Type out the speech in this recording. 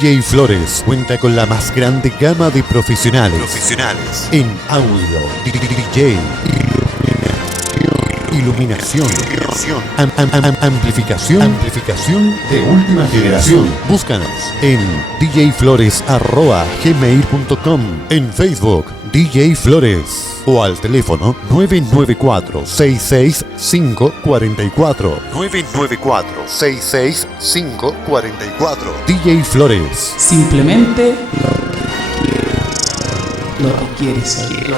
DJ Flores cuenta con la más grande gama de profesionales en audio, DJ, iluminación, amplificación de última generación. Búscanos en djflores@gmail.com, en Facebook DJ Flores o al teléfono 994-66544. 994-66544. DJ Flores. Simplemente lo que quieres oír.